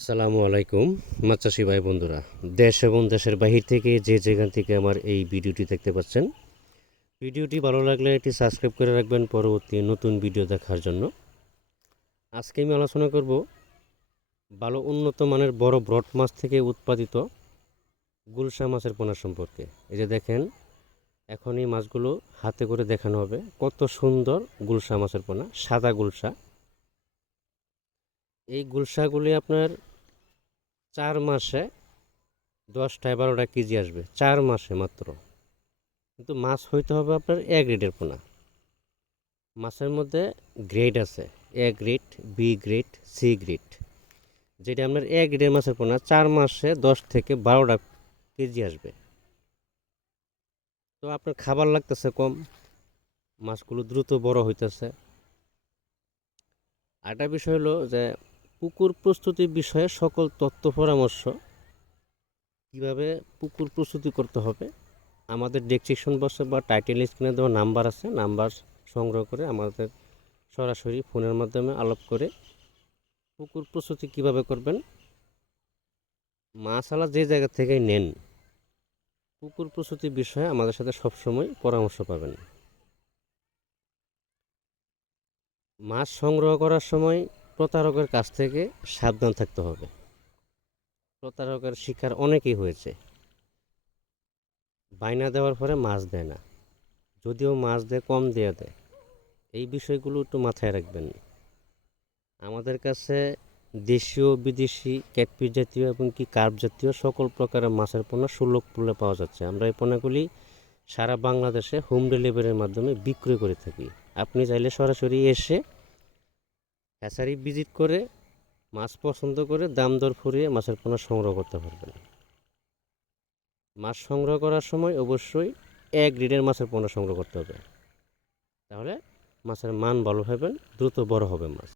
আসসালামু আলাইকুম মাছ চাষি ভাই বন্ধুরা, দেশ এবং দেশের বাহির থেকে যে যেখান থেকে আমার এই ভিডিওটি দেখতে পাচ্ছেন, ভিডিওটি ভালো লাগলে এটি সাবস্ক্রাইব করে রাখবেন পরবর্তী নতুন ভিডিও দেখার জন্য। আজকে আমি আলোচনা করব ভালো উন্নত মানের বড় ব্রড মাছ থেকে উৎপাদিত গুলশা মাছের পোনা সম্পর্কে। এই যে দেখেন, এখন এই মাছগুলো হাতে করে দেখানো হবে। কত সুন্দর গুলশা মাছের পোনা, সাদা গুলশা। এই গুলশাগুলি আপনার 4 মাসে 10-12টা কেজি আসবে, 4 মাসে মাত্র। কিন্তু মাছ হইতে হবে আপনার এ গ্রেডের পোনা। মাছের মধ্যে গ্রেড আছে, A grade, B grade, C grade. যেটা আপনার এ গ্রেডের মাছের পোনা 4 মাসে 10-12টা কেজি আসবে। তো আপনার খাবার লাগতেছে কম, মাছগুলো দ্রুত বড় হইতেছে। আরেকটা বিষয় হলো যে পুকুর প্রস্তুতির বিষয়ে সকল তথ্য পরামর্শ, কিভাবে পুকুর প্রস্তুতি করতে হবে, আমাদের ডেসক্রিপশন বক্সে বা টাইটেল স্ক্রিনে দেওয়া নাম্বার আছে, নাম্বার সংগ্রহ করে আমাদের সরাসরি ফোনের মাধ্যমে আলাপ করে পুকুর প্রস্তুতি কিভাবে করবেন, মাছালা যে জায়গা থেকে নেন, পুকুর প্রস্তুতির বিষয়ে আমাদের সাথে সবসময় পরামর্শ পাবেন। মাছ সংগ্রহ করার সময় প্রতারকের কাছ থেকে সাবধান থাকতে হবে। প্রতারকের শিকার অনেকেই হয়েছে, বায়না দেওয়ার পরে মাছ দেয় না, যদিও মাছ দেয় কম দিয়ে দেয়। এই বিষয়গুলো একটু মাথায় রাখবেন। আমাদের কাছে দেশীয় বিদেশি ক্যাটফিশ জাতীয় এবং কি কার্প জাতীয় সকল প্রকারের মাছের পোনা সুলভ মূল্যে পাওয়া যাচ্ছে। আমরা এই পোনাগুলি সারা বাংলাদেশে হোম ডেলিভারির মাধ্যমে বিক্রয় করে থাকি। আপনি চাইলে সরাসরি এসে হ্যাচারি ভিজিট করে মাছ পছন্দ করে দাম দর ফুরিয়ে মাছের পোনা সংগ্রহ করতে পারবেন। মাছ সংগ্রহ করার সময় অবশ্যই এক গ্রেডের মাছের পোনা সংগ্রহ করতে হবে, তাহলে মাছের মান ভালো হবেন, দ্রুত বড় হবে মাছ।